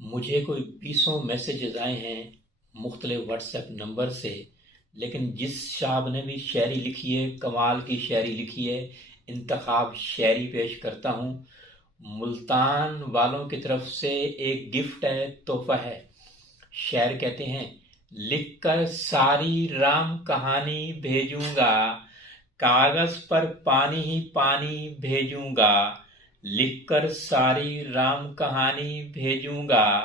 मुझे कोई बीसों मैसेजेस आए हैं मुख्तलिफ व्हाट्सएप नंबर से। लेकिन जिस साहब ने भी शायरी लिखी है, कमाल की शायरी लिखी है, इंतखाब शायरी पेश करता हूँ। मुल्तान वालों की तरफ से एक गिफ्ट है, तोहफा है। शायर कहते हैं, लिखकर सारी राम कहानी भेजूंगा, कागज पर पानी ही पानी भेजूंगा। लिखकर सारी राम कहानी भेजूंगा,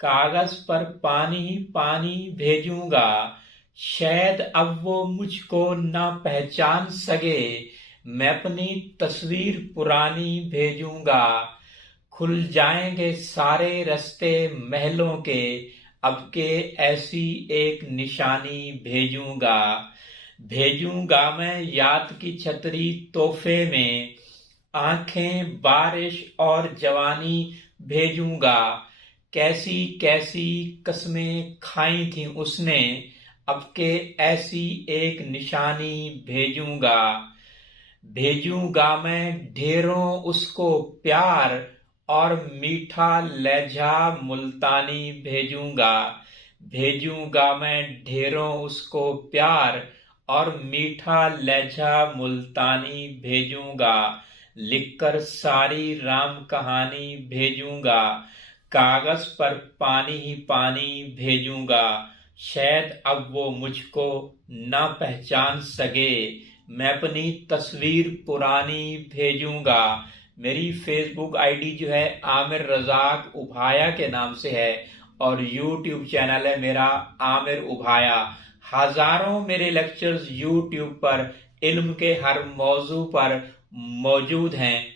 कागज पर पानी ही पानी भेजूंगा। शायद अब वो मुझको ना पहचान सके, मैं अपनी तस्वीर पुरानी भेजूंगा। खुल जाएंगे सारे रास्ते महलों के, अब के ऐसी एक निशानी भेजूंगा। भेजूंगा मैं याद की छतरी तोहफे में, आंखें बारिश और जवानी भेजूंगा। कैसी कैसी कसमें खाई थी उसने, अब के ऐसी एक निशानी भेजूंगा। भेजूंगा मैं ढेरों उसको प्यार, और मीठा लहजा मुल्तानी भेजूंगा। भेजूंगा मैं ढेरों उसको प्यार, और मीठा लहजा मुल्तानी भेजूंगा। लिखकर सारी राम कहानी भेजूंगा, कागज पर पानी ही पानी भेजूंगा। शायद अब वो मुझको ना पहचान सके, मैं अपनी तस्वीर पुरानी भेजूंगा। मेरी फेसबुक आईडी जो है आमिर रजाक उभाया के नाम से है, और यूट्यूब चैनल है मेरा आमिर उभाया। हजारों मेरे लेक्चर्स यूट्यूब पर इल्म के हर मौजू पर मौजूद हैं।